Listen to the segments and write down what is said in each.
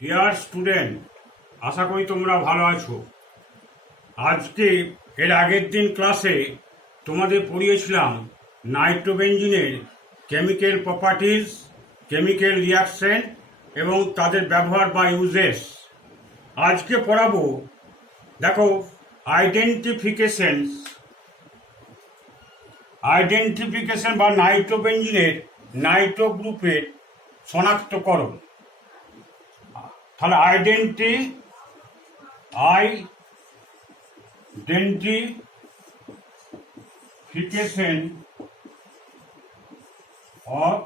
Dear student, আশা করি তোমরা ভালো আছো। আজকে এর আগের দিন ক্লাসে তোমাদের পড়িয়েছিলাম নাইট্রোবেনজিনের কেমিক্যাল প্রপার্টিজ, কেমিক্যাল রিয়াকশন এবং তাদের ব্যবহার বা ইউজেস। আজকে পড়াবো, দেখো, আইডেন্টিফিকেশন বা নাইট্রোবেনজিনের নাইট্রো গ্রুপের শনাক্তকরণ। তাহলে আইডেন্টিফিকেশন অফ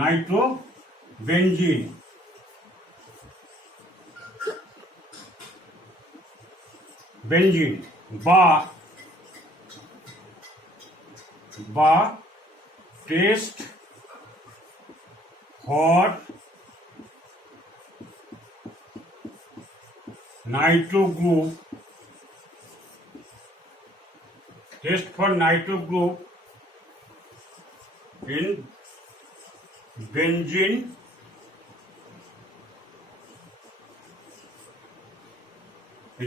নাইট্রোবেনজিন। বা test for nitro group in benzene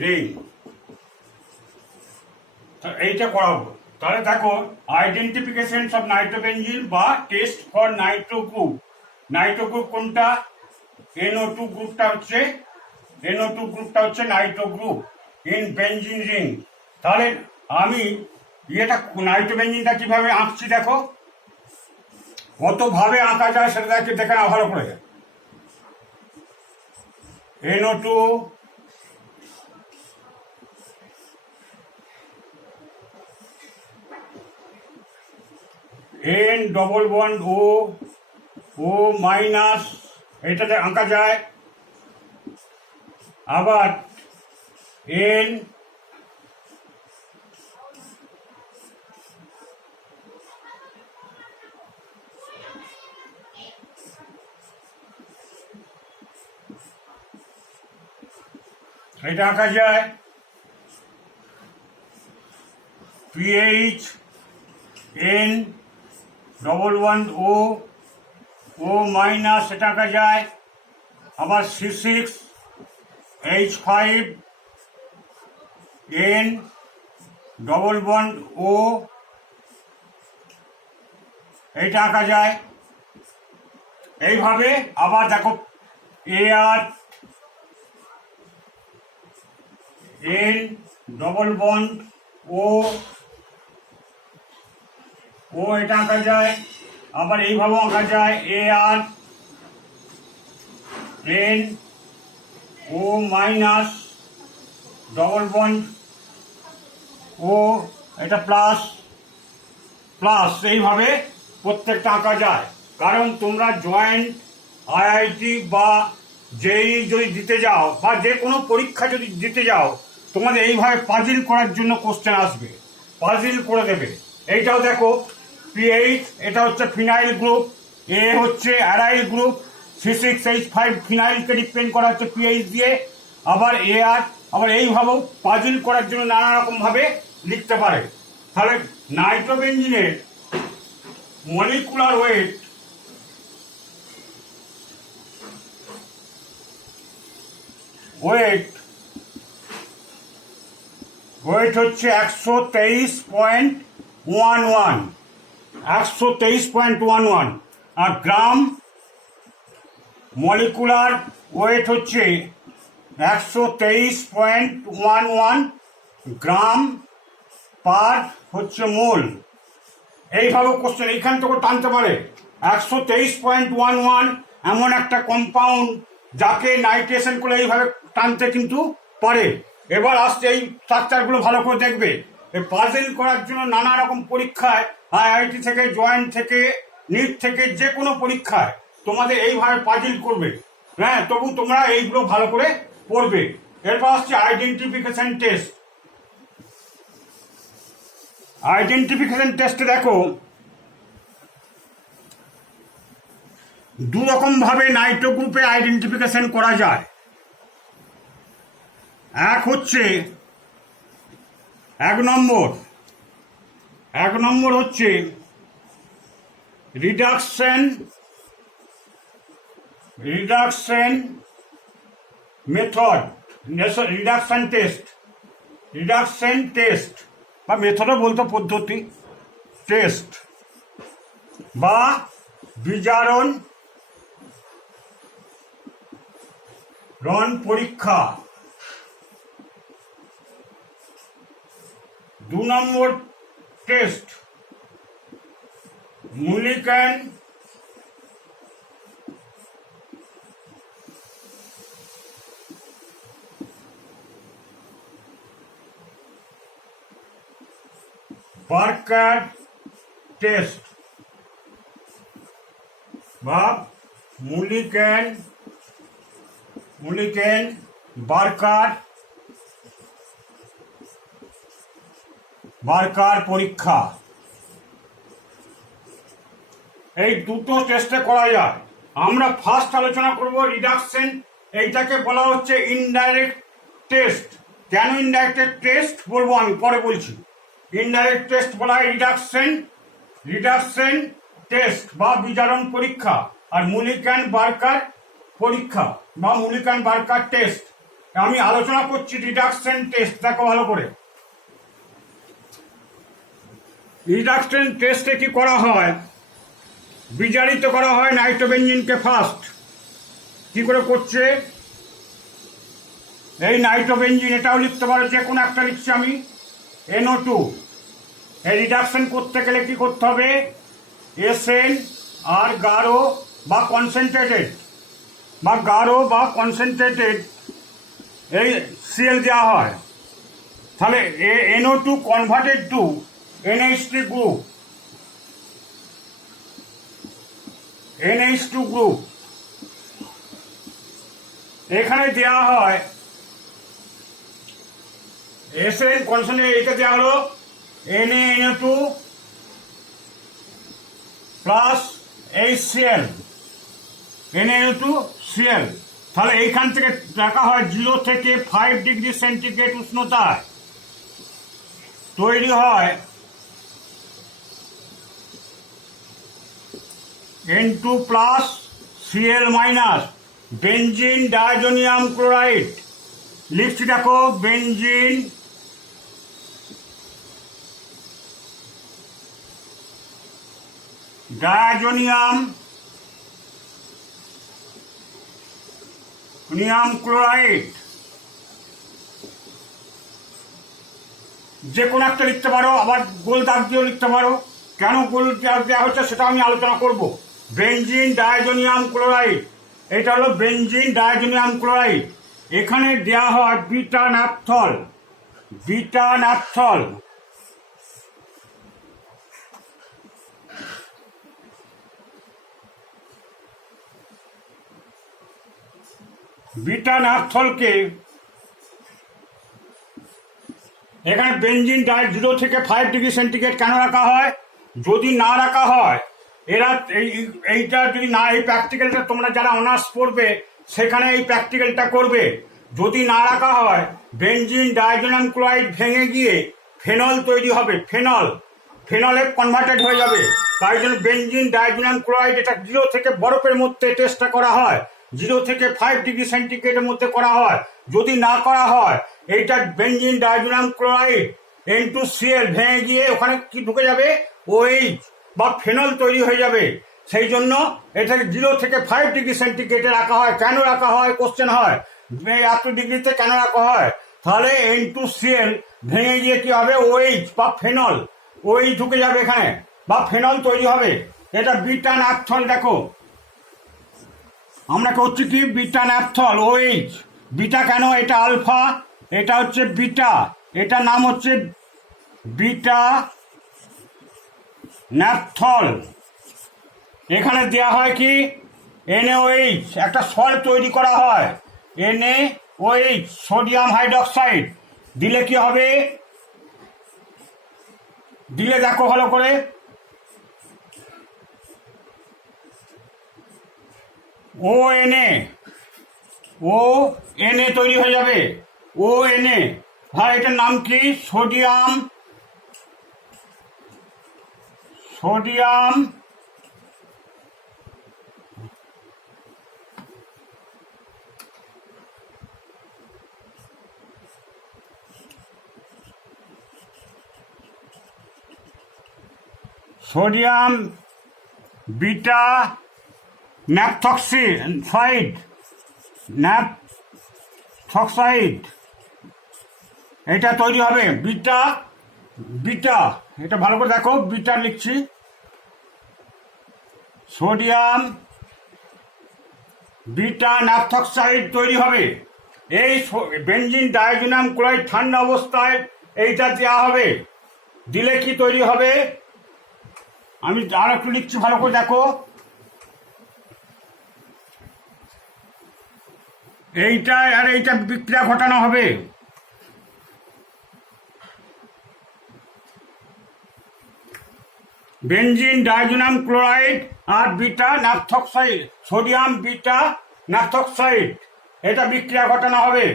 ring। এইটা করাবো। তাহলে দেখো, আইডেন্টিফিকেশন অফ নাইট্রোবেনজিন বা test for Nitro group. Nitro group কোনটা? NO2 গ্রুপটা হচ্ছে Nitro group in benzene ring. তাহলে আমি নাইট্রোবেনজিনটা কিভাবে আঁকছি দেখো, কতভাবে আঁকা যায় সেটা দেখে না ভালো করে। NO2 N ডবল বন্ড ও মাইনাস, এটাতে আঁকা যায়। আবার N এটা আঁকা যায়। PH N ডবল ওয়ান ও মাইনাস, এটা আঁকা যায়। আবার C6H5 N ডবল বন্ড ও, এইটা আঁকা যায়। এইভাবে আবার দেখো, AR N ডবল বন্ড ও, এটা আঁকা যায়। আবার এইভাবেও আঁকা যায়, AR N ও মাইনাস ডবল বন্ড ও, এটা প্লাস। এইভাবে প্রত্যেকটা আঁকা যায়। কারণ তোমরা জয়েন্ট IIT বা JEE যদি দিতে যাও বা যে কোনো পরীক্ষা যদি দিতে যাও, তোমাদের এইভাবে পাজিল করার জন্য কোশ্চেন আসবে, পাজিল করে দেবে। এইটাও দেখো, PH এটা হচ্ছে ফিনাইল গ্রুপ, A হচ্ছে অ্যারাইল গ্রুপ, C6H5 ফিনাইলকে রিপ্রেজেন্ট করা হচ্ছে PH দিয়ে। আবার AR, আবার এইভাবেও পাজিল করার জন্য নানা রকম ভাবে লিখতে পারে। তাহলে নাইট্রোবেনজিনের মলিকুলার ওয়েট হচ্ছে 123.11 আর গ্রাম মলিকুলার ওয়েট হচ্ছে 123.11 গ্রাম পার হচ্ছে মোল। এইভাবে কোশ্চেন এইখান থেকে টানতে পারে। 123.11 এমন একটা কম্পাউন্ড যাকে নাইট্রেশন করে এইভাবে টানতে কিন্তু পারে। এবার আসছে এই স্ট্রাকচারগুলো ভালো করে দেখবে। এই পাজেল করার জন্য নানা রকম পরীক্ষায়, IIT থেকে, জয়েন্ট থেকে, নিট থেকে, যে কোনো পরীক্ষায় তোমাদের এইভাবে পাজেল করবে। হ্যাঁ, তবু তোমরা এইগুলো ভালো করে পড়বে। এরপর আসছে আইডেন্টিফিকেশন টেস্টে দেখো, দু রকম ভাবে নাইট্রো গ্রুপে আইডেন্টিফিকেশন করা যায়। এক হচ্ছে এক নম্বর হচ্ছে রিডাকশন মেথড, রিডাকশন টেস্ট বা মেথডও বলতো, পদ্ধতি, টেস্ট বা বিজারণ পরীক্ষা। 2 নম্বর টেস্ট মুলিক্যান বার্কার টেস্ট বা মুলিক্যান বার্কার পরীক্ষা। এই দুটো টেস্টে করা যায়। আমরা ফার্স্ট আলোচনা করব রিডাকশন। এইটাকে বলা হচ্ছে ইনডাইরেক্ট টেস্ট। কেন ইনডাইরেক্ট টেস্ট বলবো আমি পরে বলছি। ইনডাইরেক্ট টেস্ট বলা হয় রিডাকশন টেস্ট বা বিজারণ পরীক্ষা, আর মুলিক্যান বার্কার পরীক্ষা বা মুলিক্যান বার্কার টেস্ট। আমি আলোচনা করছি রিডাকশন টেস্ট, দেখো ভালো করে। রিডাকশন টেস্টে কি করা হয়? বিজারিত করা হয় নাইট্রোবেনজিনকে ফার্স্ট। কি করে করছে? এই নাইট্রোবেনজিন, এটাও লিখতে পারো, যে কোনো একটা লিখছি আমি, NO2। এই রিডাকশন করতে গেলে কি করতে হবে? SN আর গাঢ় বা কনসেন্ট্রেটেড এই Cl দেওয়া হয়। তাহলে NO2 converted to NH2 group. এখানে দেওয়া হয় SN কনসেন্ট্রেট, এটা দেওয়া হলো NaNO2 প্লাস HCl, NaNO2Cl। তাহলে এইখান থেকে রাখা হয় 0 থেকে 5 ডিগ্রি সেন্টিগ্রেড উষ্ণতায় তৈরি হয় N2 plus Cl minus benzene diazonium chloride. লিখছি দেখো, বেনজিন ডায়াজোনিয়াম ক্লোরাইড। যে কোনো একটা লিখতে পারো, আবার গোল দাগ দিয়েও লিখতে পারো। কেন গোল দাগ দেওয়া হচ্ছে সেটা আমি আলোচনা করব। বেনজিন ডায়াজোনিয়াম ক্লোরাইড, এটা হলো বেনজিন ডায়াজোনিয়াম ক্লোরাইড। এখানে দেওয়া হয় বিটা ন্যাপথল। বিটা ন্যাপথলকে এখানে বেনজিন 0 থেকে 5 ডিগ্রি সেন্টিগ্রেড কেন রাখা হয়? যদি না রাখা হয়, এরা এইটা যদি না, এই প্র্যাকটিক্যালটা তোমরা যারা অনার্স পড়বে সেখানে এই প্র্যাকটিক্যালটা করবে। যদি না রাখা হয়, বেনজিন ডায়াজোনিয়াম ক্লোরাইড ভেঙে গিয়ে ফেনল তৈরি হবে, ফেনলে কনভার্টেড হয়ে যাবে। তাই জন্য বেনজিন ডায়াজোনিয়াম ক্লোরাইড এটা 0 থেকে বরফের মধ্যে টেস্টটা করা হয়, 0 থেকে 5 ডিগ্রি সেন্টিগ্রেডের মধ্যে করা হয়। যদি না করা হয়, এইটা বেনজিন ডায়াজোনিয়াম ক্লোরাইড N2Cl ভেঙে গিয়ে ওখানে কি ঢুকে যাবে? OH বা ফেনল তৈরি হয়ে যাবে। সেই জন্য এটাকে 0 থেকে 5 ডিগ্রি সেন্টিগ্রেডে রাখা হয়। কেন রাখা হয়? কোশ্চেন হয়, এত ডিগ্রিতে কেন রাখা হয়? তাহলে N2Cl ভেঙে গিয়ে কি হবে? OH বা ফেনল, OH ঢুকে যাবে এখানে বা ফেনল তৈরি হবে। এটা বিটা ন্যাপথল। দেখো আমরা করছি কি? Beta naphthol, OH। বিটা কেন? এটা আলফা, এটা হচ্ছে বিটা, এটার নাম হচ্ছে বিটা ন্যাপথল। এখানে দেয়া হয় কি? NaOH, একটা সল্ট তৈরি করা হয়, NaOH, সোডিয়াম হাইড্রক্সাইড। দিলে কি হবে? দিলে দেখো ভালো করে, ONA তৈরি হয়ে যাবে, ONA। ভাই এটার নাম কি? সোডিয়াম সোডিয়াম বিটা ন্যাপথক্সাইড এটা তৈরি হবে। বিটা বিটা এটা ভালো করে দেখো, বিটা লিখছি, সোডিয়াম বিটা ন্যাপথক্সাইড তৈরি হবে। এই বেনজিন ডাইজোনিয়াম ক্লোরাইড ঠান্ডা অবস্থায় এইটা দেওয়া হবে, দিলে কি তৈরি হবে আমি আর একটু লিখছি, ভালো করে দেখো। এইটা আর এইটা বিক্রিয়া ঘটানো হবে। বেনজিন ডাইজোনিয়াম ক্লোরাইড আর বিটা ন্যাপথক্সাইড, সোডিয়াম বিটা ন্যাপথক্সাইড, এটা বিক্রিয়া ঘটানো হবে।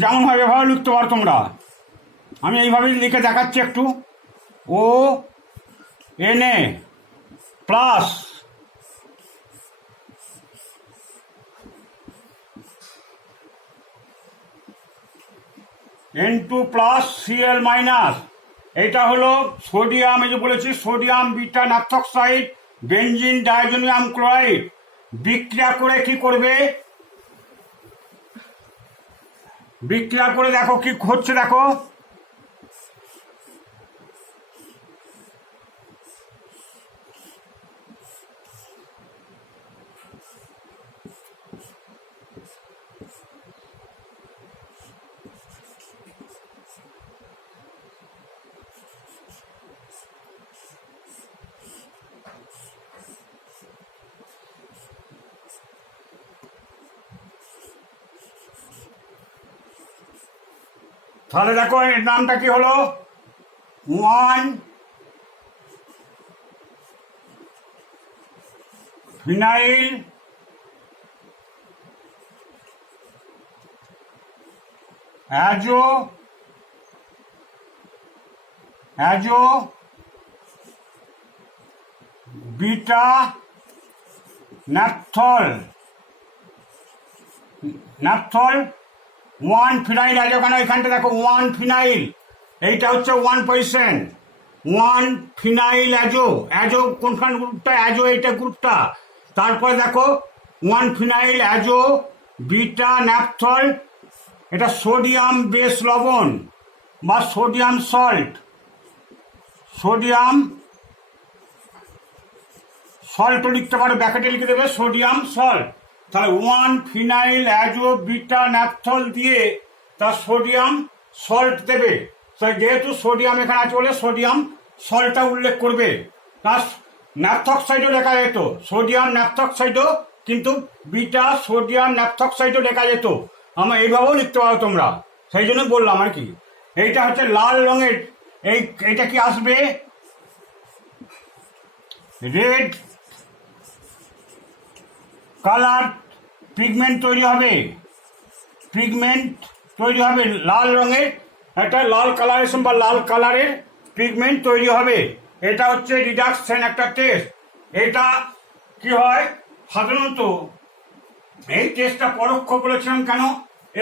যেমন হয় এভাবে লিখতে পারো তোমরা, আমি এইভাবেই লিখে দেখাচ্ছি একটু। ও Na plus N2 plus Cl minus, এটা হলো সোডিয়াম, এই যে বলেছি sodium beta naphthoxide benzene diazonium chloride বিক্রিয়া করে কি করবে, বিক্রিয়া করে দেখো কি হচ্ছে, দেখো তাহলে দেখো এর নামটা কি হলো, 1 phenyl azo beta naphthol 1 phenyl azo, কেন এখানটা দেখো 1 ফিনাইল, এইটা হচ্ছে 1%, 1 ফিনাইল অ্যাজো কোনখান গ্রুপটা, অ্যাজো এইটা গ্রুপটা। তারপরে দেখো 1 ফিনাইল অ্যাজো বিটা ন্যাপথল, এটা সোডিয়াম বেস লবণ বা সোডিয়াম সল্টও লিখতে পারো, ব্যাকেটে লিখে দেবে সোডিয়াম সল্ট। তাহলে 1 ফিনাইল অ্যাজো বিটা ন্যাপথল দিয়ে তার সোডিয়াম সল্ট দেবে। তাই যেহেতু সোডিয়াম এখানে আছে বলে সোডিয়াম সল্টটা উল্লেখ করবে। তার ন্যাপথক্সাইডও লেখা যেত, সোডিয়াম ন্যাপথক্সাইডও, কিন্তু বিটা সোডিয়াম ন্যাপথক্সাইডও লেখা যেত, আমরা এইভাবেও লিখতে পারো তোমরা, সেই জন্য বললাম আর কি। এইটা হচ্ছে লাল রঙের, এইটা কি আসবে, রেড কালার পিগমেন্ট তৈরি হবে, লাল রঙের একটা লাল কালারেশন বা লাল কালারের পিগমেন্ট তৈরি হবে। এটা হচ্ছে রিডাকশন একটা টেস্ট। এটা কি হয় সাধারণত, এই টেস্টটা পরোক্ষ বলেছিলাম কেন,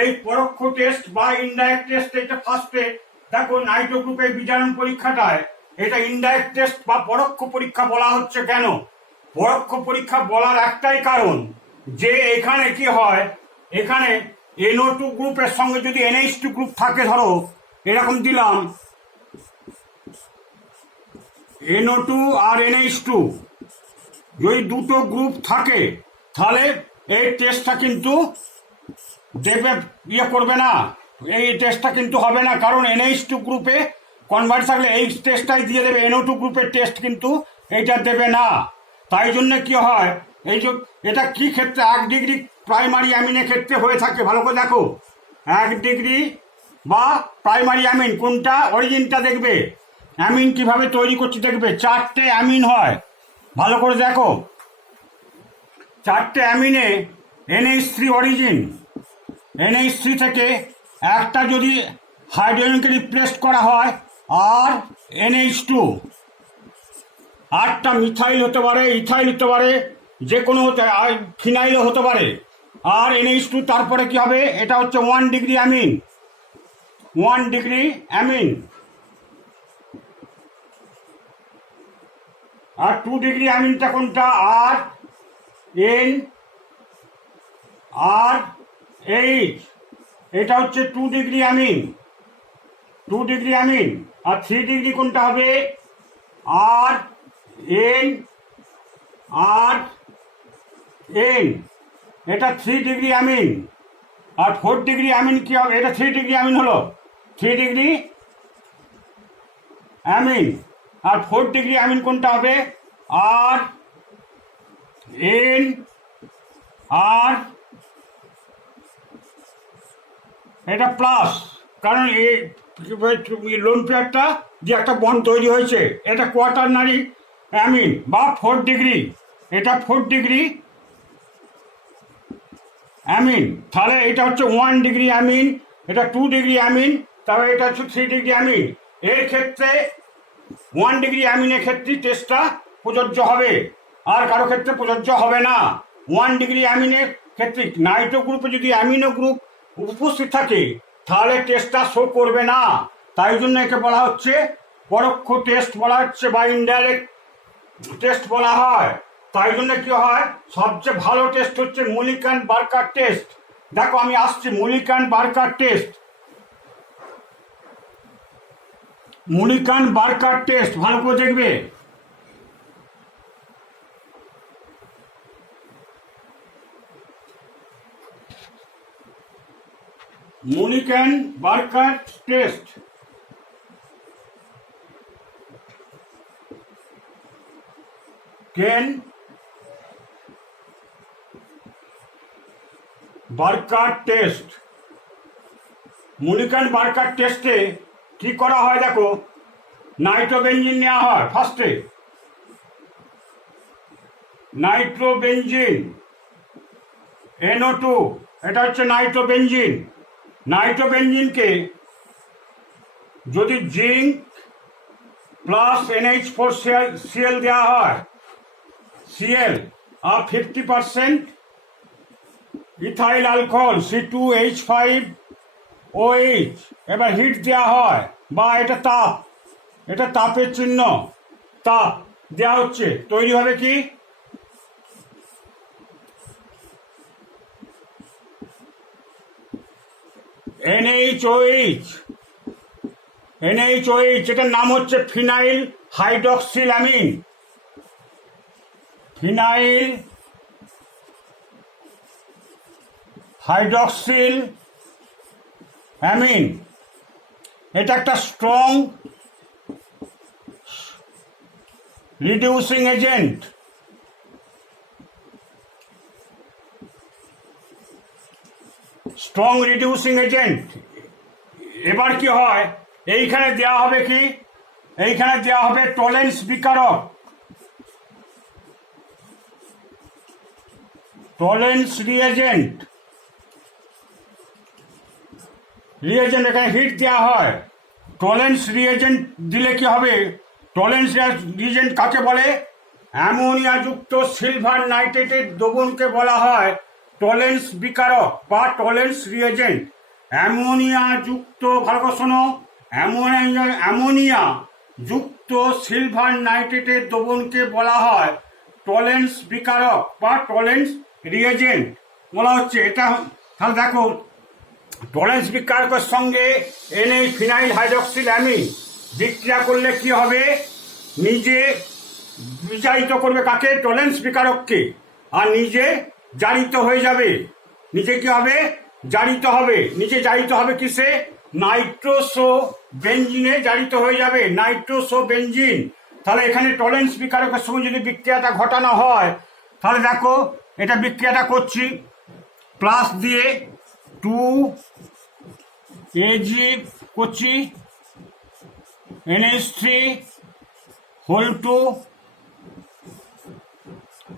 এই পরোক্ষ টেস্ট বা ইনডাইরেক্ট টেস্ট, এটা ফার্স্টে দেখো নাইট্রো গ্রুপের বিজারণ পরীক্ষাটায় এটা ইনডাইরেক্ট টেস্ট বা পরোক্ষ পরীক্ষা বলা হচ্ছে কেন, পরোক্ষ পরীক্ষা বলার একটাই কারণ যে এখানে কি হয়, এখানে NO2 গ্রুপের সঙ্গে যদি NH2 গ্রুপ থাকে, ধরো এরকম দিলাম NO2 আর NH2, যদি দুটো গ্রুপ থাকে তাহলে এই টেস্টটা কিন্তু দেবে, করবে না, এই টেস্টটা কিন্তু হবে না, কারণ NH2 গ্রুপে কনভার্ট থাকলে এই টেস্টটাই দিয়ে দেবে, NO2 গ্রুপের টেস্ট কিন্তু এইটা দেবে না। তাই জন্য কি হয়, এই যে এটা কি ক্ষেত্রে 1 ডিগ্রি প্রাইমারি অ্যামিনের ক্ষেত্রে হয়ে থাকে, ভালো করে দেখো, 1 ডিগ্রি বা প্রাইমারি অ্যামিন কোনটা, অরিজিনটা দেখবে, অ্যামিন কিভাবে তৈরি করছে দেখবে, 4টে অ্যামিন হয়, ভালো করে দেখো, 4টে অ্যামিনে NH3 অরিজিন, NH3 থেকে একটা যদি হাইড্রোজেনকে রিপ্লেস করা হয় আর NH2, 8টা মিথাইল হতে পারে, ইথাইল হতে পারে, যে কোনো ফিনাইলও হতে পারে, আর NH2 তারপরে কি হবে, এটা হচ্ছে 1 ডিগ্রি অ্যামিন, 1 ডিগ্রি অ্যামিন। আর 2 ডিগ্রি অ্যামিনটা কোনটা? আর এন আর এইচ, এটা হচ্ছে 2 ডিগ্রি অ্যামিন, 2 ডিগ্রি অ্যামিন। আর 3 ডিগ্রি কোনটা হবে? আর এন আর এন, এটা 3 ডিগ্রি অ্যামিন। আর 4 ডিগ্রি অ্যামিন কি হবে? এটা 3 ডিগ্রি অ্যামিন হলো, 3 ডিগ্রি অ্যামিন। আর 4 ডিগ্রি অ্যামিন কোনটা হবে? আর এন আর এটা প্লাস, কারণ এই লোন পেয়ারটা যে একটা বন্ড তৈরি হয়েছে, এটা কোয়াটারনারি অ্যামিন বা 4 ডিগ্রি, এটা 4 ডিগ্রি অ্যামিন। তাহলে এটা হচ্ছে 1 ডিগ্রি অ্যামিন, এটা 2 ডিগ্রি অ্যামিন, তবে এটা হচ্ছে 3 ডিগ্রি অ্যামিন। এর ক্ষেত্রে 1 ডিগ্রি অ্যামিনের ক্ষেত্রে টেস্টটা প্রযোজ্য হবে, আর কারো ক্ষেত্রে প্রযোজ্য হবে না। 1 ডিগ্রি অ্যামিনের ক্ষেত্রে নাইট্রো গ্রুপে যদি অ্যামিনো গ্রুপ উপস্থিত থাকে তাহলে টেস্টটা শো করবে না। তাই জন্য একে বলা হচ্ছে পরোক্ষ টেস্ট বলা হচ্ছে বা ইনডাইরেক্ট টেস্ট বলা হয়। তাই জন্য কি হয়, সবচেয়ে ভালো টেস্ট হচ্ছে মুলিকান বার্কার টেস্ট। দেখো আমি আসছি, মুলিকান Barker test, Mulliken Barker test ভালো করে দেখবে। মুলিকান বার্কার টেস্ট, কেন বার্কার টেস্ট। মুলিকান বার্কার টেস্টে কি করা হয় দেখো, নাইট্রোবেনজিন নেওয়া হয় ফার্স্টে, নাইট্রোবেনজিন NO2, এটা হচ্ছে নাইট্রোবেনজিন। নাইট্রোবেনজিনকে যদি জিঙ্ক প্লাস NH4Cl দেওয়া হয়, Cl আর 50% ইথাইল অ্যালকোহল C2H5OH, এবার হিট দেওয়া হয় বা এটা তাপ, এটা তাপের চিহ্ন, তাপ দেওয়া হচ্ছে, তৈরি হবে কি NaOH, এটার নাম হচ্ছে ফিনাইল হাইড্রক্সিলামিন, ফিনাইল হাইড্রক্সিল অ্যামিন। এটা একটা strong reducing agent, strong reducing agent. এবার কি হয়, এইখানে দেওয়া হবে কি, এইখানে দেওয়া হবে টলেন্স বিকারক, টলেন্স রিএজেন্ট, এখানে হিট দেওয়া হয়। টলেন্স রিএজেন্ট দিলে কি হবে, টলেন্স রিএজেন্ট কাকে বলে? অ্যামোনিয়াযুক্ত সিলভার নাইট্রেটের দ্রবণকে বলা হয় টলেন্স বিকারক বা টলেন্স রিএজেন্ট। অ্যামোনিয়া যুক্ত, ভালো করে শোনো, অ্যামোনিয়া যুক্ত সিলভার নাইট্রেটের দ্রবণকে বলা হয় টলেন্স বিকারক বা টলেন্স রিএজেন্ট বলা হচ্ছে। এটা তাহলে দেখো, টলেন্স বিকারকের সঙ্গে ফিনাইল হাইড্রক্সিল অ্যামিন বিক্রিয়া করলে কি হবে, নিজে বিজারিত করবে কাকে? টলেন্স বিকারককে, আর নিজে জারিত হয়ে যাবে। নিজে কি হবে? জারিত হবে। নিজে জারিত হবে কিসে? নাইট্রোসো বেঞ্জিনে জারিত হয়ে যাবে, নাইট্রোসো বেঞ্জিন। তাহলে এখানে টলেন্স বিকারকের সঙ্গে যদি বিক্রিয়াটা ঘটানো হয়, তাহলে দেখো এটা বিক্রিয়াটা করছি, প্লাস দিয়ে 2Ag করছি, NH3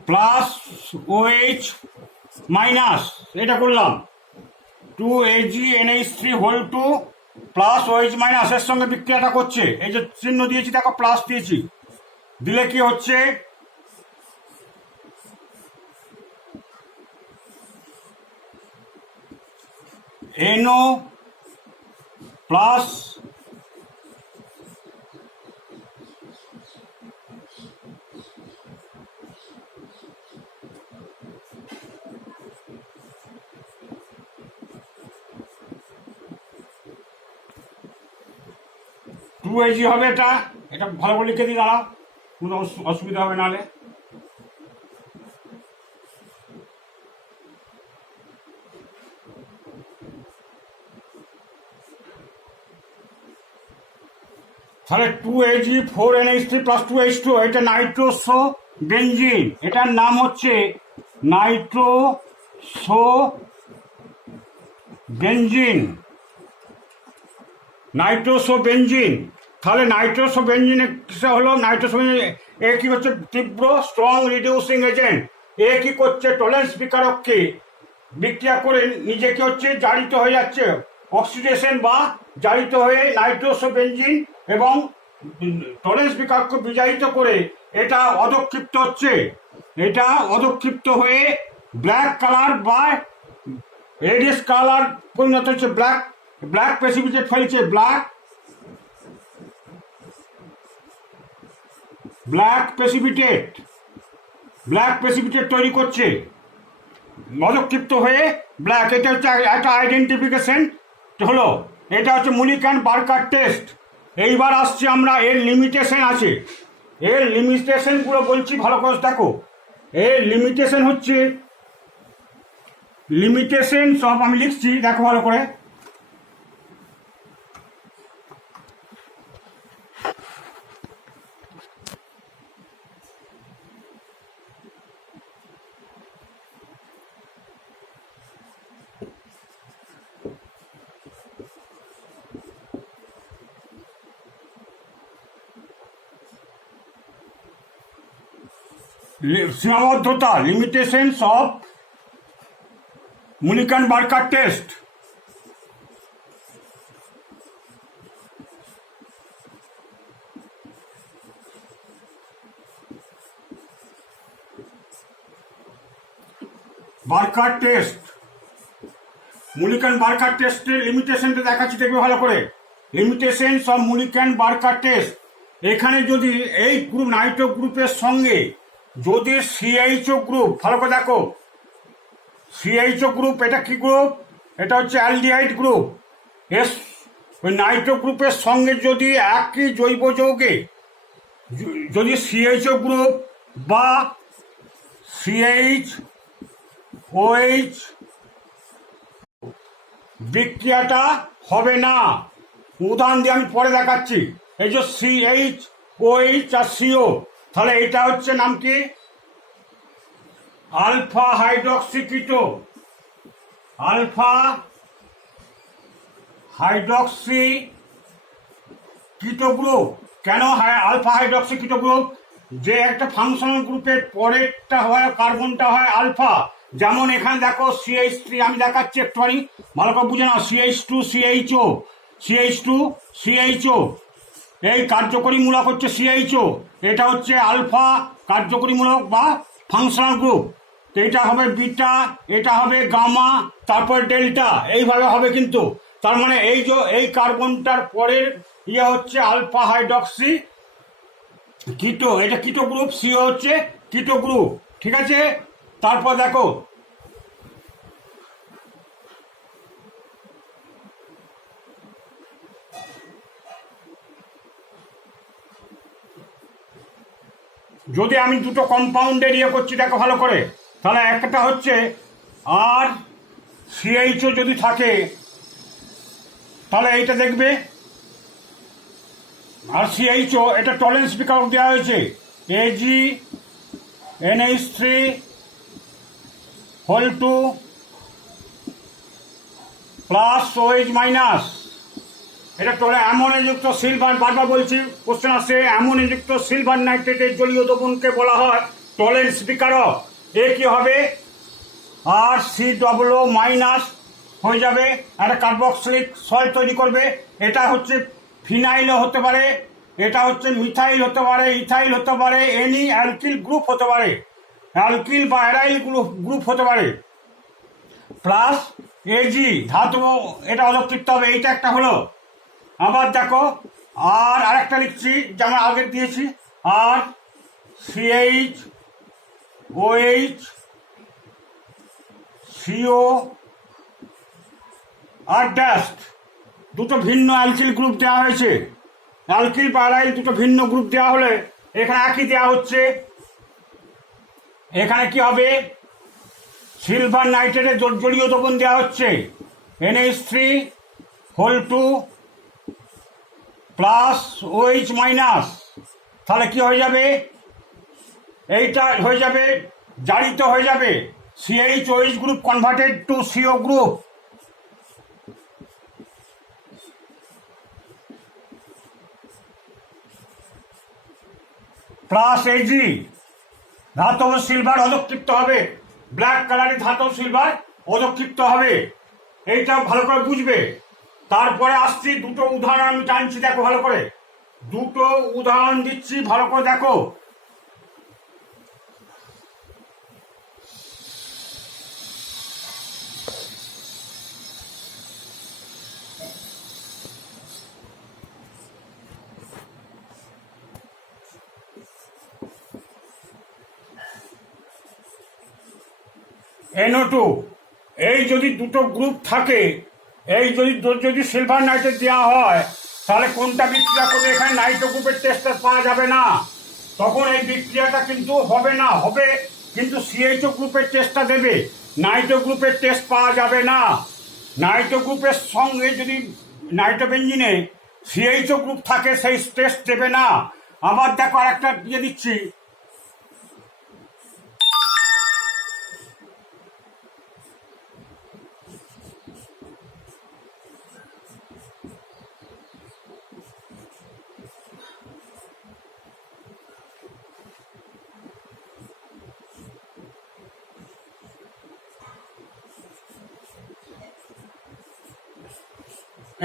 প্লাস OH মাইনাস, এটা করলাম 2Ag NH3 plus OH minus, এর সঙ্গে বিক্রিয়াটা করছে। এই যে চিহ্ন দিয়েছি দেখো, প্লাস দিয়েছি, দিলে কি হচ্ছে, NO প্লাস টু এজি হবে। এটা এটা ভালো করে লিখে দিই, দাঁড়াও, কোনো অসুবিধা হবে নাহলে। তাহলে 2Ag4NH3 প্লাস 2H2, এটা নাইট্রোসো বেঞ্জিন। এটার নাম হচ্ছে নাইট্রোসো বেঞ্জিন, নাইট্রোসো বেঞ্জিন। তাহলে নাইট্রোসো বেঞ্জিনে কিসে হলো? নাইট্রোসো বেঞ্জিন এ কি হচ্ছে? তীব্র স্ট্রং রিডিউসিং এজেন্ট। এ কি করছে? টলেন্স বিকারককে বিক্রিয়া করে নিজেকে হচ্ছে জারিত হয়ে যাচ্ছে, অক্সিডেশন বা জারিত হয়ে নাইট্রোসো বেঞ্জিন এবং টলেন্স বিকারককে বিজারিত করে এটা অধক্ষিপ্ত হচ্ছে। এটা অধক্ষিপ্ত হয়ে ব্ল্যাক কালার বা রেডিশ কালার পরিণত হচ্ছে। ব্ল্যাক প্রেসিপিটেট ফেলছে, ব্ল্যাক প্রেসিপিটেট তৈরি করছে অধক্ষিপ্ত হয়ে ব্ল্যাক। এটা হচ্ছে একটা আইডেন্টিফিকেশন হলো। এটা হচ্ছে মুলিকান বার্কার টেস্ট। এইবার আসছে আমরা এর লিমিটেশন আছে। এর লিমিটেশনগুলো বলছি, ভালো করে দেখো। এর লিমিটেশন হচ্ছে, লিমিটেশন সব আমি লিখছি, দেখো ভালো করে। সীমাবদ্ধতা, limitations of Mulliken Barker test. Barker test, Mulliken Barker টেস্টের লিমিটেশনটা দেখাচ্ছি, দেখবে ভালো করে। Limitations of Mulliken Barker test. এখানে যদি এই গ্রুপ নাইট্রো গ্রুপের সঙ্গে যদি সিএইচও গ্রুপ, ভালো করে দেখো, সিএইচও গ্রুপ, এটা কি গ্রুপ? এটা হচ্ছে অ্যালডিহাইড গ্রুপ। এস ওই নাইট্রো গ্রুপের সঙ্গে যদি একই জৈব যৌগে যদি সিএইচও গ্রুপ বা CH-OH বিক্রিয়াটা হবে না। উদাহরণ দিয়ে আমি পরে দেখাচ্ছি। এই যে CH-OH আর CO, তাহলে এটা হচ্ছে নাম কি? আলফা হাইড্রক্সি কিটো, আলফা হাইড্রক্সি কিটো গ্রুপ। কেন আলফা হাইড্রক্সি কিটো গ্রুপ? যে একটা ফাংশনাল গ্রুপের পরেরটা হয় কার্বনটা হয় আলফা। যেমন এখানে দেখো CH3, আমি দেখাচ্ছি একটুখানি ভালো করে বুঝে নাও। CH2CHO, এই কার্যকরী মূলক হচ্ছে CHO। এটা হচ্ছে আলফা কার্যকরী মূলক বা ফাংশনাল গ্রুপ। তো এটা হবে বিটা, এটা হবে গামা, তারপর ডেল্টা, এইভাবে হবে কিন্তু। তার মানে এই যে এই কার্বনটার পরের ইয়ে হচ্ছে আলফা হাইড্রক্সি কিটো, এটা কিটো গ্রুপ। সিও হচ্ছে কিটো গ্রুপ, ঠিক আছে। তারপর দেখো যদি আমি দুটো কম্পাউন্ডের ইয়ে করছি, দেখো ভালো করে। তাহলে একটা হচ্ছে আর CHO যদি থাকে, তাহলে এইটা দেখবে আর CHO, এটা টলেন্স বিকারক দেওয়া হয়েছে Ag(NH3)2 প্লাস OH মাইনাস। এটা টলে অ্যামোনিয়াযুক্ত সিলভার, বারবার বলছি, কোশ্চেন আসে। অ্যামোনিয়াযুক্ত সিলভার নাইট্রেটের জলীয় দ্রবণকে বলা হয় টলেন্স বিকারক। এ কি হবে? আর COO মাইনাস হয়ে যাবে, একটা কার্বক্সিলিক সল্ট তৈরি করবে। এটা হচ্ছে ফিনাইলও হতে পারে, এটা হচ্ছে মিথাইল হতে পারে, ইথাইল হতে পারে, এনি অ্যালকিল গ্রুপ হতে পারে, অ্যালকিল বা অ্যারাইল গ্রুপ হতে পারে। প্লাস Ag ধাতু, এটা অধক্ষিপ্ত হবে। এইটা একটা হলো। আবার দেখো আর আরেকটা লিখছি যেমন আগে দিয়েছি, আর সিএইচ ওএইচ সিও আর ড্যাশ, দুটো ভিন্ন অ্যালকিল গ্রুপ দেওয়া হয়েছে। অ্যালকিল প্যারাইল দুটো ভিন্ন গ্রুপ দেওয়া হলে এখানে একই দেওয়া হচ্ছে। এখানে কি হবে, সিলভার নাইট্রেটের জলীয় দ্রবণ দেওয়া হচ্ছে NH3 প্লাস OH মাইনাস। তাহলে কি হয়ে যাবে, এইটা হয়ে যাবে জারিত হয়ে যাবে CH-OH group converted to CO group plus Ag। ধাতব সিলভার অধক্ষিপ্ত হবে, ব্ল্যাক কালারের ধাতব সিলভার অধক্ষিপ্ত হবে, এইটা ভালো করে বুঝবে। তারপরে আসছি দুটো উদাহরণ আমি টানছি, দেখো ভালো করে, দুটো উদাহরণ দিচ্ছি ভালো করে দেখো। NO2, এই যদি দুটো গ্রুপ থাকে, এই যদি সিলভার নাইট্রেট দেওয়া হয়, তাহলে কোনটা বিক্রিয়া করবে, এখানে নাইট্রো গ্রুপের টেস্টটা পাওয়া যাবে না, তখন এই বিক্রিয়াটা কিন্তু হবে না, হবে কিন্তু CHO গ্রুপের টেস্টটা দেবে, নাইট্রো গ্রুপের টেস্ট পাওয়া যাবে না। নাইট্রো গ্রুপের সঙ্গে যদি নাইট্রোবেনজিনে CHO গ্রুপ থাকে সেই টেস্ট দেবে না। আবার দেখো আরেকটা দিয়ে দিচ্ছি,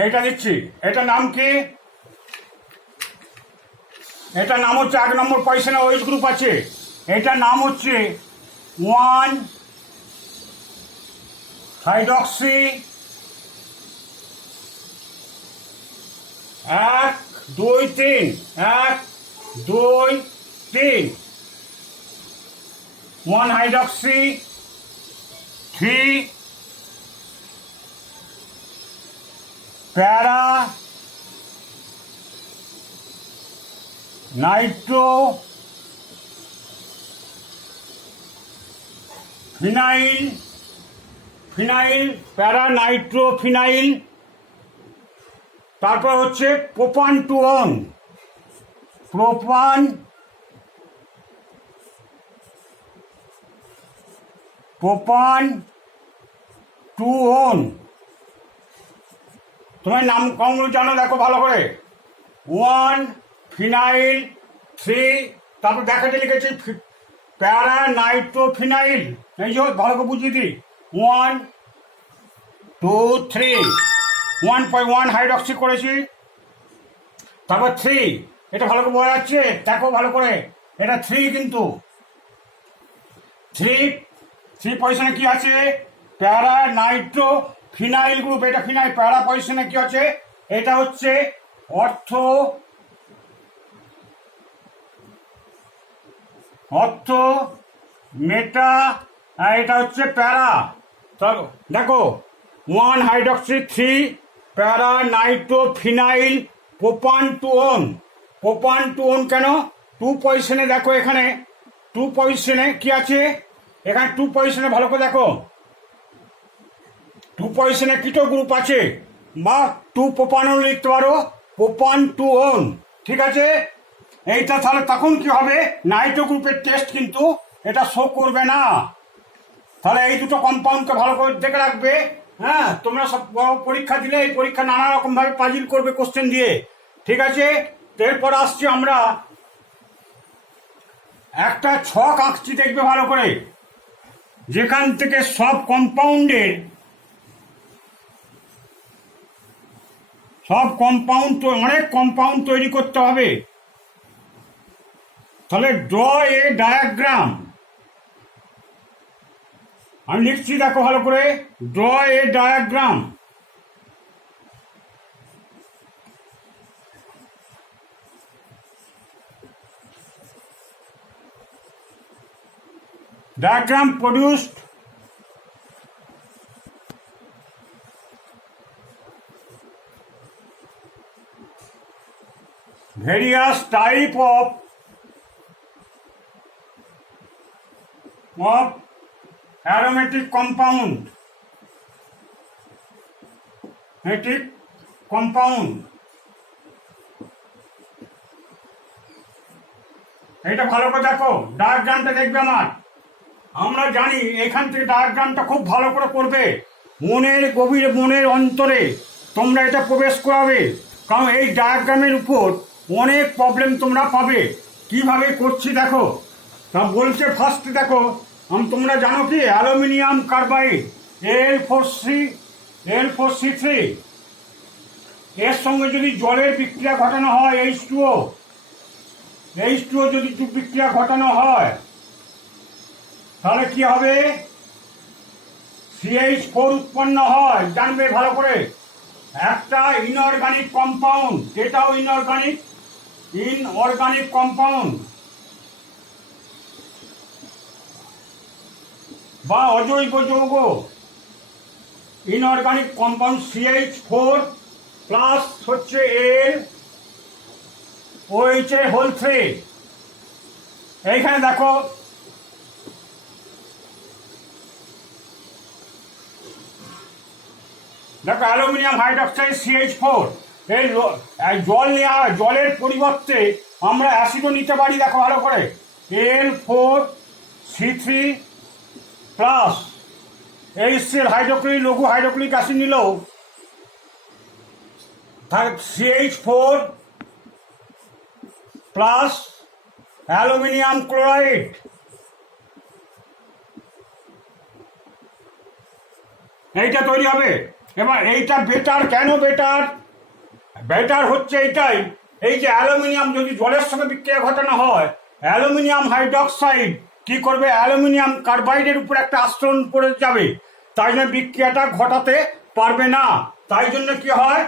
এইটা দিচ্ছি, এটা নাম কি, এটা নাম হচ্ছে 1 নম্বর পজিশনে OH গ্রুপ আছে, এটার নাম হচ্ছে 1 hydroxy 1 2 3 1 2 3 1 hydroxy 3 para nitro phenyl para nitro phenyl, তারপর হচ্ছে propan two one, propan two one. তোমার নাম কমগুলো জানো, দেখো ভালো করে, 1 ফিনাইল 3, তারপর দেখাতে লিখেছি প্যারা নাইট্রো ফিনাইল, এই যে ভালো করে বুঝিয়ে দিই, 1 2 3 1.1 হাইড্রক্সি করেছি, তারপর 3, এটা ভালো করে বোঝা যাচ্ছে, দেখো ভালো করে, এটা 3 কিন্তু 3 পজিশনে কি আছে, প্যারা নাইট্রো ফিনাইল গ্রুপ, এটা ফিনাইল। প্যারা পজিশনে কি আছে, এটা হচ্ছে অর্থ মেটা, আর এটা হচ্ছে প্যারা। চলো দেখো 1 hydroxy 3 para nitro phenyl propan two one. Propan two one কেন, 2 পজিশনে দেখো, এখানে 2 পজিশনে কি আছে, এখানে 2 পজিশনে ভালো করে দেখো, 2 পজিশনে কিটো গ্রুপ আছে, বা 2 প্রোপানল লিখতে পারো, প্রোপান টু ওন, ঠিক আছে। এইটা তাহলে তখন কি হবে, নাইট্রো গ্রুপের টেস্ট কিন্তু এটা শো করবে না। তাহলে এই দুটো কম্পাউন্ডকে ভালো করে দেখে রাখবে। হ্যাঁ, তোমরা সব পরীক্ষা দিলে এই পরীক্ষা নানা রকম ভাবে পাজিল করবে কোশ্চেন দিয়ে, ঠিক আছে। এরপর আসছি আমরা একটা ছক আঁকছি, দেখবে ভালো করে, যেখান থেকে সব কম্পাউন্ড অনেক কম্পাউন্ড তৈরি করতে হবে। তাহলে ড্র এ ডায়াগ্রাম, আমি লিখছি দেখো ভালো করে, draw A diagram Diagram produced various type of aromatic compound. Aromatic compound. এটা ভালো করে দেখো, ডায়াগ্রামটা দেখবে আমরা জানি এখান থেকে ডায়াগ্রামটা খুব ভালো করে করবে, মনের গভীর মনের অন্তরে তোমরা এটা প্রবেশ করাবে, কারণ এই ডায়াগ্রামের উপর অনেক প্রবলেম তোমরা পাবে। কিভাবে করছি দেখো, তা বলছে ফার্স্টে দেখো, তোমরা জানো কি অ্যালুমিনিয়াম কার্বাইড Al4C3 এর সঙ্গে যদি জলের বিক্রিয়া ঘটানো হয় H2O যদি বিক্রিয়া ঘটানো হয় তাহলে কি হবে, CH4 উৎপন্ন হয়। জানবে ভালো করে, একটা ইনঅর্গানিক কম্পাউন্ড, এটাও ইনঅর্গানিক কম্পাউন্ড বা অজৈব যৌগ। ইনঅর্গানিক কম্পাউন্ড CH4 প্লাস হচ্ছে OH এর হোল 3। এইখানে দেখো অ্যালুমিনিয়াম হাইড্রক্সাইড CH4, এই জল নেওয়া হয়, জলের পরিবর্তে আমরা অ্যাসিডও নিতে পারি। দেখো ভালো করে, Al4C3 প্লাস HCl হাইড্রোক্লোরিক লঘু হাইড্রোক্লোরিক অ্যাসিড নিলেও CH4 প্লাস অ্যালুমিনিয়াম ক্লোরাইড। এইটা তৈরি হবে। এবার এইটা বেটার, কেন বেটার হচ্ছে এইটাই, এই যে অ্যালুমিনিয়াম যদি জলের সঙ্গে বিক্রিয়া ঘটানো হয়, অ্যালুমিনিয়াম হাইড্রক্সাইড কি করবে, অ্যালুমিনিয়াম কার্বাইডের উপর একটা আস্তরণ পড়ে যাবে, তাই জন্য বিক্রিয়াটা ঘটাতে পারবে না। তাই জন্য কি হয়,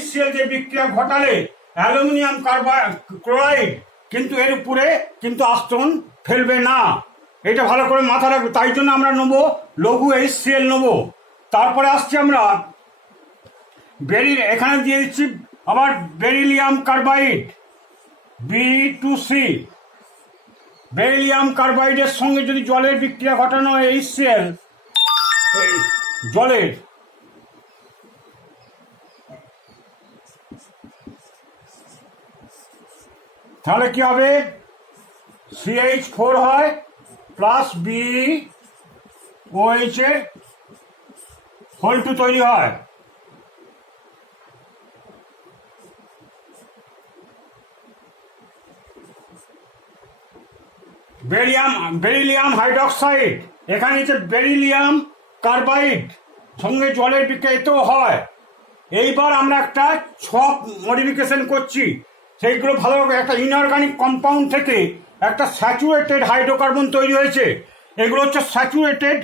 HCl যে বিক্রিয়া ঘটালে অ্যালুমিনিয়াম ক্লোরাইড কিন্তু এর উপরে কিন্তু আস্তরণ ফেলবে না। এটা ভালো করে মাথা রাখবে। তাই জন্য আমরা নেবো লঘু HCl নেবো। তারপরে আসছি আমরা এখানে দিয়ে দিচ্ছি আবার বেরিলিয়াম কার্বাইড B2C। বেরিলিয়াম কার্বাইডের সঙ্গে যদি জলের বিক্রিয়া ঘটানো হয় HCl জলের, তাহলে কি হবে, CH4 হয় প্লাস BOH এর হোল 2 তৈরি হয়। বেরিলিয়াম হাইড্রক্সাইড, এখানে হচ্ছে বেরিলিয়াম কার্বাইড সঙ্গে জলের বিক্রিয়া এতেও হয়। এইবার আমরা একটা ছক মডিফিকেশন করছি, সেইগুলো ভালোভাবে একটা ইনঅর্গানিক কম্পাউন্ড থেকে একটা স্যাচুরেটেড হাইড্রোকার্বন তৈরি হয়েছে। এগুলো হচ্ছে স্যাচুরেটেড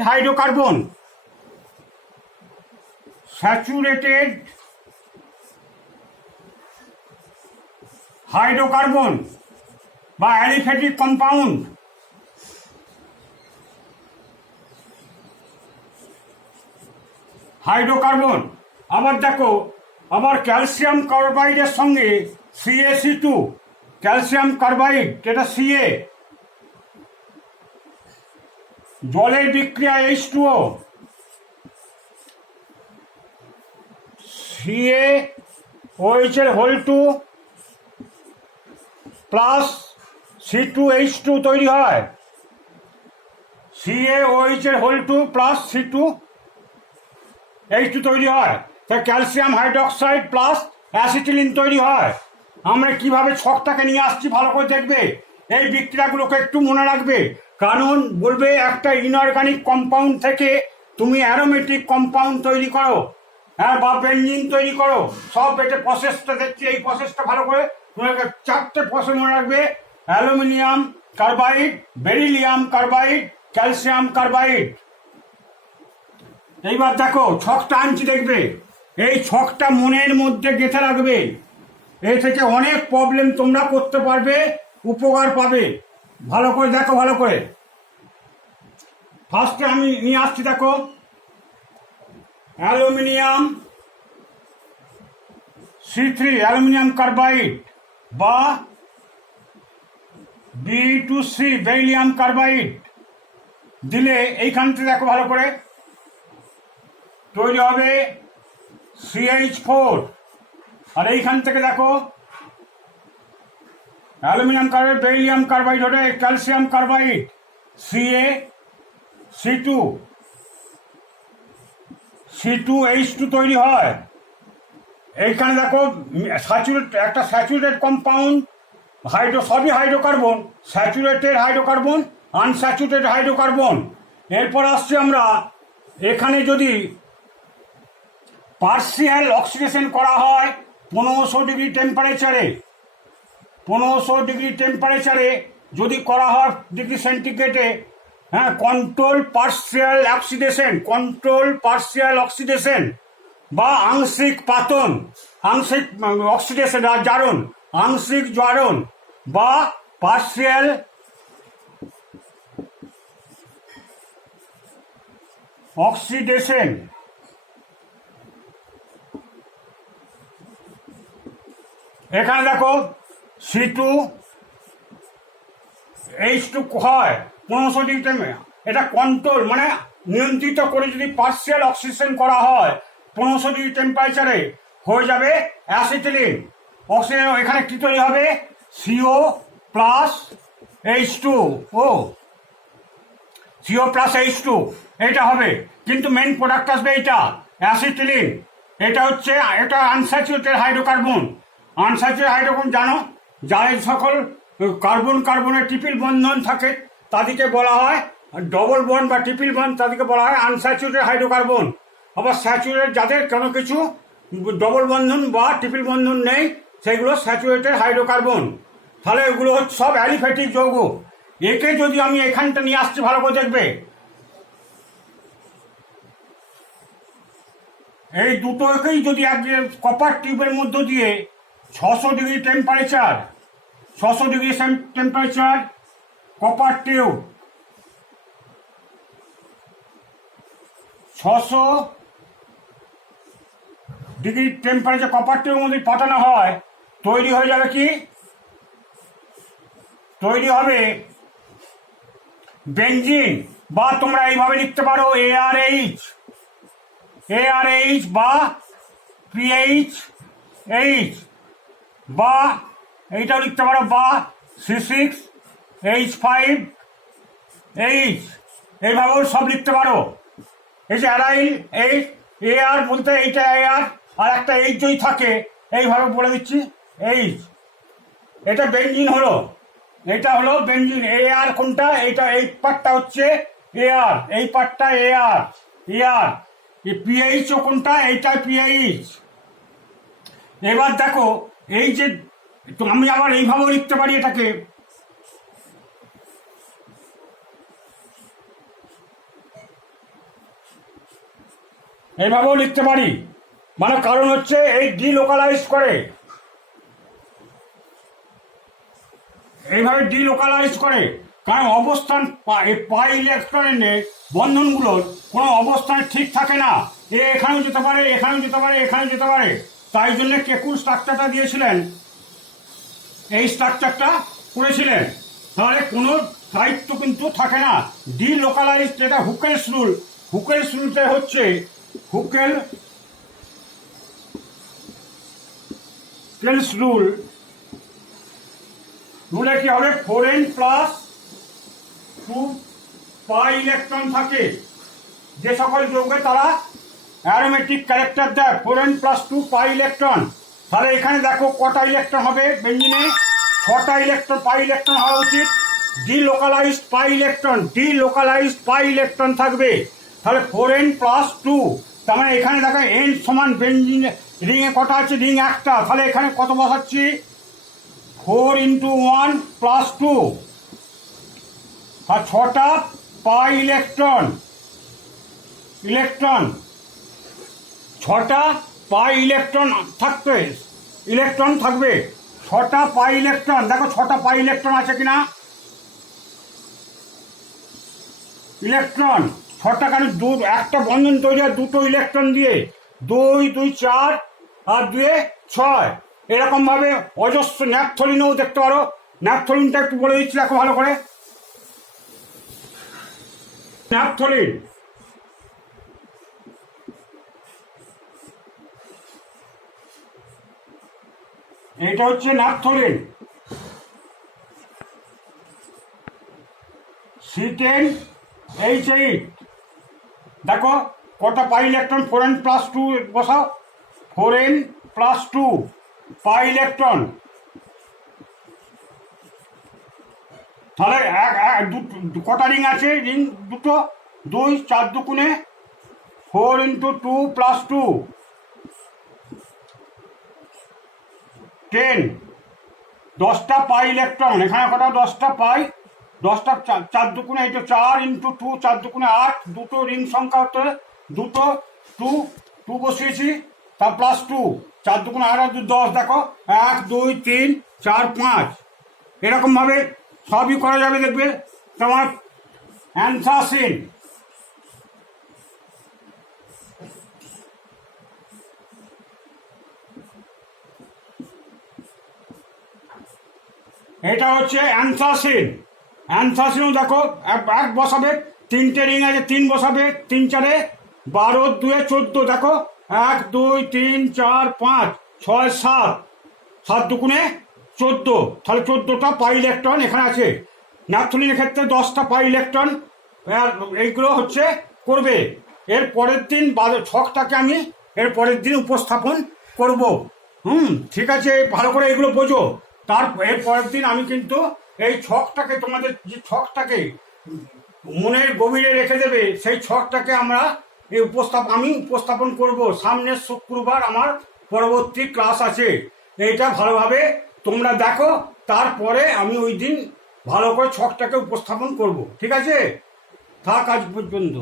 হাইড্রোকার্বন বা অ্যালিফ্যাটিক কম্পাউন্ড। হাইড্রোকার্বন আবার দেখো, আবার ক্যালসিয়াম কার্বাইডের সঙ্গে CaC2, ক্যালসিয়াম কার্বাইড যেটা Ca, জলের বিক্রিয়া H2O, CaOH এর হোল 2 প্লাস C2H2 তৈরি হয়। CaOH এর হোল 2 প্লাস C2H2 তৈরি হয়, তাই ক্যালসিয়াম হাইড্রক্সাইড প্লাস অ্যাসিটিলিন তৈরি হয়। আমরা কিভাবে ছকটাকে নিয়ে আসছি ভালো করে দেখবে, এই বিক্রিয়াগুলোকে একটু মনে রাখবে, কারণ বলবে একটা ইনঅর্গানিক কম্পাউন্ড থেকে তুমি অ্যারোমেটিক কম্পাউন্ড তৈরি করো, হ্যাঁ, বা বেঞ্জিন তৈরি করো। সব এটা প্রসেসটা দেখছি, এই প্রসেসটা ভালো করে তোমাকে 4টে প্রসেস মনে রাখবে: aluminium carbide, beryllium carbide, calcium carbide. এইবার দেখো ছকটা আনছি, দেখবে এই ছকটা মনের মধ্যে গেঁথে রাখবে, এ থেকে অনেক প্রবলেম তোমরা করতে পারবে, উপকার পাবে। ভালো করে দেখো, ভালো করে ফার্স্টে আমি নিয়ে আসছি, দেখো অ্যালুমিনিয়াম C3 অ্যালুমিনিয়াম কার্বাইড বা B2C বেরিলিয়াম কার্বাইড দিলে এইখান থেকে দেখো ভালো করে তৈরি হবে CH4, আর এইখান থেকে দেখো অ্যালুমিনিয়াম কার্বাইড বেরিলিয়াম কার্বাইড হলে ক্যালসিয়াম কার্বাইড C2H2 তৈরি হয়। এইখানে দেখো একটা স্যাচুরেটেড কম্পাউন্ড, সবই hydrocarbon, saturated hydrocarbon, unsaturated hydrocarbon. এরপর আসছে আমরা এখানে যদি পার্সিয়াল অক্সিডেশন করা হয় 1500 ডিগ্রি টেম্পারেচারে, 1500 ডিগ্রি টেম্পারেচারে যদি করা হয় ডিগ্রি সেন্টিগ্রেডে, হ্যাঁ, কন্ট্রোল পার্সিয়াল অক্সিডেশন বা আংশিক পাতন, আংশিক অক্সিডেশন আর জারণ, আংশিক জারণ বা পার্সিয়াল অক্সিডেশন। এখানে দেখো C2H2 হয় 1500 ডিগ্রি টেম্পারেচার। এটা কন্ট্রোল মানে নিয়ন্ত্রিত করে যদি পার্সিয়াল অক্সিডেশন করা হয় 1500 ডিগ্রি টেম্পারেচারে হয়ে যাবে অ্যাসিটিলিন। অক্সিজেন এখানে কি তৈরি হবে? CO প্লাস H2 এটা হবে, কিন্তু মেন প্রোডাক্ট আসবে এইটা অ্যাসিটিলিন। এটা হচ্ছে এটা আনস্যাচুরেটেড হাইড্রোকার্বন। আনস্যাচুরেটেড হাইড্রোকার্বন জানো, যাদের সকল কার্বনের ট্রিপল বন্ধন থাকে তাদেরকে বলা হয় ডবল বন্ড বা ট্রিপল বন্ড, তাদেরকে বলা হয় আনস্যাচুরেটেড হাইড্রোকার্বন। আবার স্যাচুরেটেড যাদের কোনো কিছু ডবল বন্ধন বা ট্রিপল বন্ধন নেই সেগুলো স্যাচুরেটেড হাইড্রোকার্বন। তাহলে এগুলো হচ্ছে সব অ্যালিফ্যাটিক যৌগ। একে যদি আমি এখানটা নিয়ে আসছি ভালো করে দেখবে, এই দুটোকেই যদি এক কপার টিউবের মধ্য দিয়ে 600 degree temperature copper tube 600 degree temperature copper টিউবের মধ্যে পাঠানো হয়, তৈরি হয়ে যাবে কি? তৈরি হবে বেনজিন, বা তোমরা এইভাবে লিখতে পারো ARH বা PHH, বা এইটাও লিখতে পারো বা C6H5H, এইভাবেও সব লিখতে পারো। এই যে অ্যারাইল এইচ, AR বলতে এইটা AR আর একটা H যদি থাকে এইভাবে বলে দিচ্ছি H, এটা বেনজিন হলো, এটা হলো বেনজিন। AR কোনটা? এইটা এই পার্টটা হচ্ছে AR, এই পার্টটা AR। PH ও কোনটা? এইটা PH। এবার দেখো এই যে আমি আবার এইভাবেও লিখতে পারি এটাকে, এইভাবেও লিখতে পারি, মানে কারণ হচ্ছে এই ডিলোকালাইজ করে, এইভাবে ডিলোকালাইজ করে, কারণ অবস্থান পাই ইলেকট্রনের বন্ধনগুলোর কোনো অবস্থান ঠিক থাকে না। এখানেও যেতে পারে, এখানেও যেতে পারে, এখানেও যেতে পারে। তাই জন্য কেকুর স্ট্রাকচারটা দিয়েছিলেন, এই স্ট্রাকচারটা করেছিলেন। তাহলে কোনো স্থায়িত্ব কিন্তু থাকে না, ডিলোকালাইজ। এটা হুকেলস রুলটা হচ্ছে হুকেলস রুলে কি হবে? 4n+2 পাই ইলেকট্রন থাকে যে সকল যৌগে, তারা অ্যারোমেটিক ক্যারেক্টার দেয় 4n+2 পাই ইলেকট্রন। তাহলে এখানে দেখো কটা ইলেকট্রন হবে বেঞ্জিনে? 6টা পাই ইলেকট্রন হওয়া উচিত। ডিলোকালাইজড পাই ইলেকট্রন থাকবে। তাহলে 4n+2, তার মানে এখানে দেখো n সমান বেঞ্জিন রিংয়ে কটা আছে? রিং একটা। তাহলে এখানে কত বসাচ্ছি? 4 × 1 + 2, আর 6টা পাই ইলেকট্রন 6টা পাই ইলেকট্রন থাকবে 6টা পাই ইলেকট্রন। দেখো 6টা পাই ইলেকট্রন আছে কিনা? ইলেকট্রন, ছটা কেন একটা বন্ধন তৈরি হয় দুটো ইলেকট্রন দিয়ে, 2 2 4 আর 2 6। এরকম ভাবে অজস্র ন্যাপথলিনও দেখতে পারো। ন্যাপথলিনটা একটু বলে দিচ্ছি দেখো ভালো করে। ন্যাপথলিন এটা হচ্ছে ন্যাপথলিন, C10H8। দেখো কটা পাই ইলেকট্রন, 4n+2 বসাও, 4n+2 পাই ইলেকট্রন। তাহলে কটা রিং আছে? রিং দুটো, 2 4 দুগুণে 4 × 2 + 2 10, 10টা পাই ইলেকট্রন। এখানে কটা? 10টা পাই, 10টা 4 দুগুণে, এটা 4 × 2 4 দুগুণে 8, দুটো রিং সংখ্যা হতে দুটো 2 বসিয়েছি, তার +2, 4 দুগুণে 8 আর 2 10। দেখো 1 2 3 4 5 এরকম ভাবে সবই করা যাবে। দেখবে তোমার অ্যান্থ্রাসিন, এটা হচ্ছে অ্যান্থ্রাসিন। অ্যান্থ্রাসিনও দেখো এক বসাবে, 3টে রিং আছে, 3 বসাবে, 3 4 12 2 14। দেখো 1 2 3 4 5 6 7, 7 দুগুণে 14, তাহলে 14টা পাই ইলেকট্রন এখানে আছে। ন্যাপথলিনের ক্ষেত্রে 10টা পাই ইলেকট্রন। এইগুলো হচ্ছে করবে। এর পরের দিন ছকটাকে আমি এর পরের দিন উপস্থাপন করব। ঠিক আছে, ভালো করে এগুলো বোঝো। এর পরের দিন আমি কিন্তু এই ছকটাকে, তোমাদের যে ছকটাকে মনের গভীরে রেখে দেবে, সেই ছকটাকে আমি উপস্থাপন করব। সামনের শুক্রবার আমার পরবর্তী ক্লাস আছে। এইটা ভালোভাবে তোমরা দেখো, তারপরে আমি ওই দিন ভালো করে ছকটাকে উপস্থাপন করব। ঠিক আছে, থাক আজ পর্যন্ত।